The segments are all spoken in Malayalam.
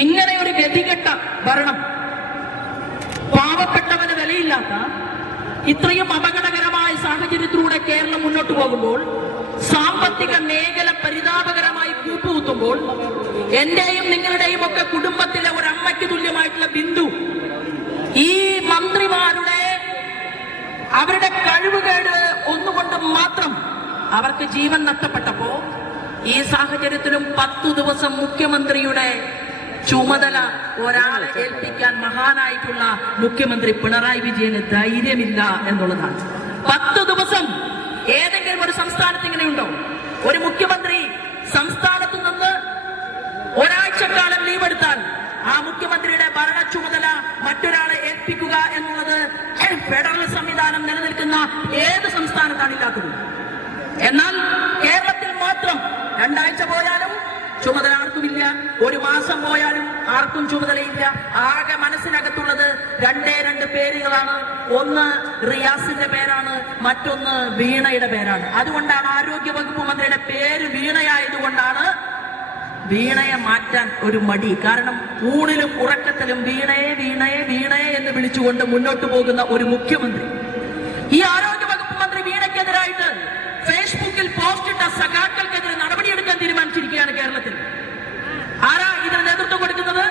ഇങ്ങനെ ഒരു ഗതികെട്ട ഭരണം, പാവപ്പെട്ടവന് വിലയില്ലാത്ത ഇത്രയും അപകടകരമായ സാഹചര്യത്തിലൂടെ കേരളം മുന്നോട്ട് പോകുമ്പോൾ, സാമ്പത്തിക മേഖല പരിതാപകരമായി കൂപ്പുകുത്തുമ്പോൾ, എന്റെയും നിങ്ങളുടെയും ഒക്കെ കുടുംബത്തിലെ ഒരു അമ്മയ്ക്ക് തുല്യമായിട്ടുള്ള ബിന്ദു ഈ മന്ത്രിമാരുടെ അവരുടെ കഴിവുകേട് ഒന്നുകൊണ്ട് മാത്രം അവർക്ക് ജീവൻ നഷ്ടപ്പെട്ടപ്പോ, ഈ സാഹചര്യത്തിലും 10 ദിവസം മുഖ്യമന്ത്രിയുടെ ചുമതല ഒരാളെ ഏൽപ്പിക്കാൻ മഹാനായിട്ടുള്ള മുഖ്യമന്ത്രി പിണറായി വിജയന് ധൈര്യമില്ല എന്നുള്ളതാണ്. 10 ദിവസം ഏതെങ്കിലും ഒരു സംസ്ഥാനത്ത് ഇങ്ങനെയുണ്ടോ? ഒരു മുഖ്യമന്ത്രി സംസ്ഥാനത്ത് നിന്ന് ഒരാഴ്ചക്കാലം ലീവ് എടുത്താൽ ആ മുഖ്യമന്ത്രിയുടെ ഭരണ ചുമതല മറ്റൊരാളെ ഏൽപ്പിക്കുക എന്നുള്ളത് ഫെഡറൽ സംവിധാനം നിലനിൽക്കുന്ന ഏത് സംസ്ഥാനത്താണ് ഇല്ലാത്തത്? എന്നാൽ കേരളത്തിൽ മാത്രം 2 ആഴ്ച പോയാലും ചുമതല ആർക്കുമില്ല, 1 മാസം പോയാലും ആർക്കും ചുമതലയില്ല. ആകെ മനസ്സിനകത്തുള്ളത് 2 പേരുകളാണ്. ഒന്ന് റിയാസിന്റെ പേരാണ്, മറ്റൊന്ന് വീണയുടെ പേരാണ്. അതുകൊണ്ടാണ് ആരോഗ്യ വകുപ്പ് മന്ത്രിയുടെ പേര് വീണയായതുകൊണ്ടാണ് വീണയെ മാറ്റാൻ ഒരു മടി. കാരണം ഊണിലും ഉറക്കത്തിലും വീണയെ വീണയെ വീണയെ എന്ന് വിളിച്ചുകൊണ്ട് മുന്നോട്ട് പോകുന്ന ഒരു മുഖ്യമന്ത്രി. ഈ ആരോഗ്യ വകുപ്പ് മന്ത്രി വീണയ്ക്കെതിരായിട്ട് ഫേസ്ബുക്കിൽ പോസ്റ്റ് ഇട്ട സഖാക്കൾക്കെതിരെ നടപടിയെടുക്കാൻ തീരുമാനിച്ചിരിക്കുകയാണ് കേരളത്തിൽ. ആരാ ഇതിന് നേതൃത്വം കൊടുക്കുന്നത്?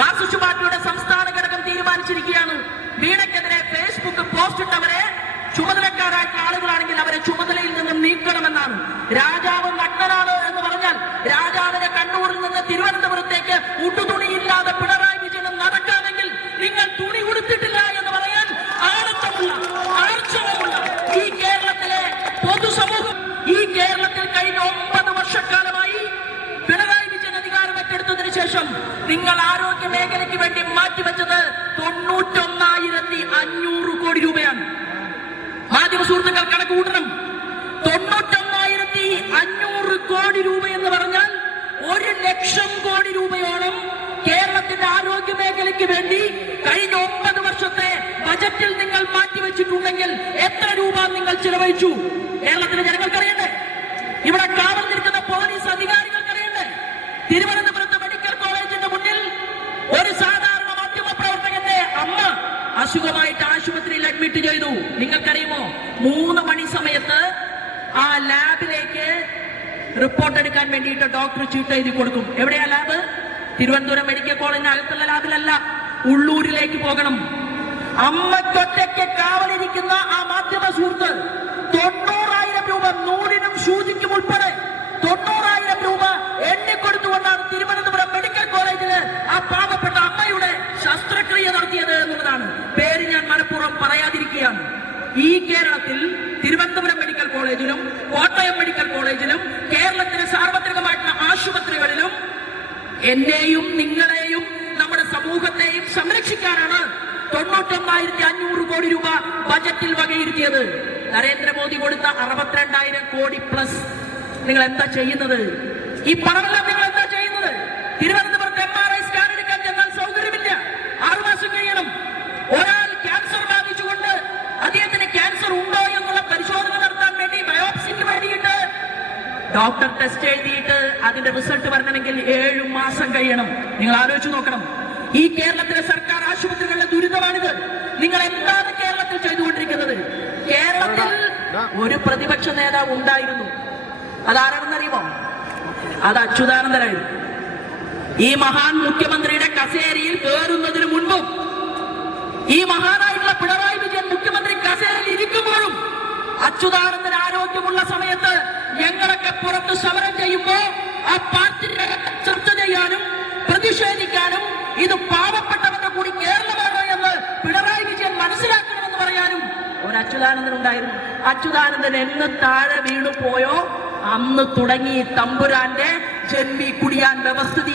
മാർക്സിസ്റ്റ് പാർട്ടിയുടെ സംസ്ഥാന ഘടകം തീരുമാനിച്ചിരിക്കുകയാണ്. വീണയ്ക്കെതിരെ ഫേസ്ബുക്ക് പോസ്റ്റ് ഇട്ടവരെ ചുമതലക്കാരായിട്ടുള്ള ആളുകളാണെങ്കിൽ അവരെ ചുമതലയിൽ നിന്നും നീക്കണമെന്നാണ്. രാജാവ് നഗ്നനാണ് എന്ന് പറഞ്ഞാൽ രാജാവിനെ കണ്ണൂരിൽ നിന്ന് തിരുവനന്തപുരത്തേക്ക് ഉട്ടുതുണിയില്ലാതെ പിണറായി വിജയൻ നടക്കാമെങ്കിൽ നിങ്ങൾ തുണി ഉടുത്തിട്ടില്ല എന്ന് പറയാൻ ആണത്തമുള്ള ആർജവമുള്ള ഈ കേരളത്തിലെ പൊതുസമൂഹം, ഈ കേരളത്തിൽ കഴിഞ്ഞ 9 വർഷക്കാലമായി പിണറായി വിജയൻ അധികാരം ഏറ്റെടുത്തതിനു ശേഷം നിങ്ങൾ ആരോഗ്യ മേഖലയ്ക്ക് വേണ്ടി മാറ്റിവെച്ചത് 91,500 കോടി രൂപയാണ്. മാധ്യമ സുഹൃത്തുക്കൾ കണക്ക് കൂട്ടണം. 91,500 കോടി രൂപ എന്ന് പറഞ്ഞാൽ 1,00,000 കോടി രൂപയോളം കേരളത്തിന്റെ ആരോഗ്യ മേഖലയ്ക്ക് വേണ്ടി കഴിഞ്ഞ 9 വർഷത്തെ ബജറ്റിൽ നിങ്ങൾ മാറ്റിവെച്ചിട്ടുണ്ടെങ്കിൽ എത്ര രൂപ നിങ്ങൾ ചിലവഴിച്ചു? കേരളത്തിലെ ജനങ്ങൾക്കറിയണ്ടേ? ഇവിടെ കാവൽ നിൽക്കുന്ന പോലീസ് അധികാരികൾക്കറിയണ്ടേ? തിരുവനന്തപുരത്ത് മെഡിക്കൽ കോളേജിന്റെ മുന്നിൽ ഒരു സാധാരണ മാധ്യമ പ്രവർത്തകന്റെ അമ്മ അസുഖമായിട്ട് ആശുപത്രിയിൽ അഡ്മിറ്റ് ചെയ്തു. നിങ്ങൾക്കറിയുമോ? 3 മണി സമയത്ത് ആ ലാബിലേക്ക് റിപ്പോർട്ട് എടുക്കാൻ വേണ്ടിയിട്ട് ഡോക്ടർ ചീട്ട് എഴുതി കൊടുക്കും. എവിടെയാ ലാബ്? തിരുവനന്തപുരം മെഡിക്കൽ കോളേജിന് അകത്തുള്ള ലാബിലല്ല, ഉള്ളൂരിലേക്ക് പോകണം. അമ്മക്കൊറ്റയ്ക്ക് കാവലിരിക്കുന്ന ആ മാധ്യമ സുഹൃത്ത് 90,000 രൂപ നൂലിനും സൂചിക്കും ഉൾപ്പെടെ 90,000 രൂപ എണ്ണിക്കൊടുത്തുകൊണ്ടാണ് തിരുവനന്തപുരം മെഡിക്കൽ കോളേജില് ആ പാവപ്പെട്ട അമ്മയുടെ ശസ്ത്രക്രിയ നടത്തിയത് എന്നുള്ളതാണ്. പേര് ഞാൻ മനഃപൂർവ്വം പറയാതിരിക്കുകയാണ്. ഈ കേരളത്തിൽ തിരുവനന്തപുരം മെഡിക്കൽ കോളേജിലും കോട്ടയം മെഡിക്കൽ കോളേജിലും കേരളത്തിലെ സാർവത്രികമായിട്ടുള്ള ആശുപത്രികളിലും എന്നെയും നിങ്ങളെയും നമ്മുടെ സമൂഹത്തെയും സംരക്ഷിക്കാനാണ് 91,500 കോടി രൂപ ബജറ്റിൽ വകയിരുത്തിയത്. നരേന്ദ്രമോദി കൊടുത്ത 62,000 കോടി പ്ലസ് നിങ്ങൾ എന്താ ചെയ്യുന്നത്? ഈ പണമെല്ലാം നിങ്ങൾ എന്താ ചെയ്യുന്നത്? തിരുവനന്തപുരത്ത് MRI സ്കാൻ എടുക്കാൻ ചെന്നാൽ സൗകര്യമില്ല, 6 മാസം കഴിയണം. ഒരാൾ ക്യാൻസർ ബാധിച്ചുകൊണ്ട് അദ്ദേഹത്തിന് ക്യാൻസർ ഉണ്ടോ എന്നുള്ള പരിശോധന നടത്താൻ വേണ്ടി ബയോപ്സിക്ക് വേണ്ടിയിട്ട് ഡോക്ടർ ടെസ്റ്റ് എഴുതിയിട്ട് അതിന്റെ റിസൾട്ട് വരണമെങ്കിൽ 7 മാസം കഴിയണം. നിങ്ങൾ ആലോചിച്ച് നോക്കണം. ഈ കേരളത്തിലെ സർക്കാർ ആശുപത്രികളിലെ ദുരിതമാണിത്. നിങ്ങൾ എന്താണ് കേരളത്തിൽ ചെയ്തുകൊണ്ടിരിക്കുന്നത്? കേരളത്തിൽ ഒരു പ്രതിപക്ഷ നേതാവ് ഉണ്ടായിരുന്നു. അതാരാണെന്നറിയുമോ? അത് അച്യുതാനന്ദനായിരുന്നു. ഈ മഹാൻ മുഖ്യമന്ത്രിയുടെ കസേരയിൽ കയറുന്നതിന് മുൻപും ഈ മഹാനായിട്ടുള്ള പിണറായി വിജയൻ മുഖ്യമന്ത്രി കസേരയിൽ ഇരിക്കുമ്പോഴും അച്യുതാനന്ദൻ ആരോഗ്യമുള്ള സമയത്ത് ഞങ്ങളൊക്കെ പുറത്ത് സമരം ചെയ്യുമ്പോ ആ പാർട്ടിയുടെ ചർച്ച ചെയ്യാനും പ്രതിഷേധിക്കാനും ഇത് പാവപ്പെട്ടവന്റെ കൂടി കേരളമാണ് എന്ന് പിണറായി വിജയൻ മനസ്സിലാക്കണമെന്ന് പറയാനും ഒരു അച്യുതാനന്ദൻ ഉണ്ടായിരുന്നു. അച്യുതാനന്ദൻ എന്ന് താഴെ വീണു പോയോ അന്ന് തുടങ്ങി തമ്പുരാന്റെ ജന്മി കുടിയാൻ വ്യവസ്ഥിതി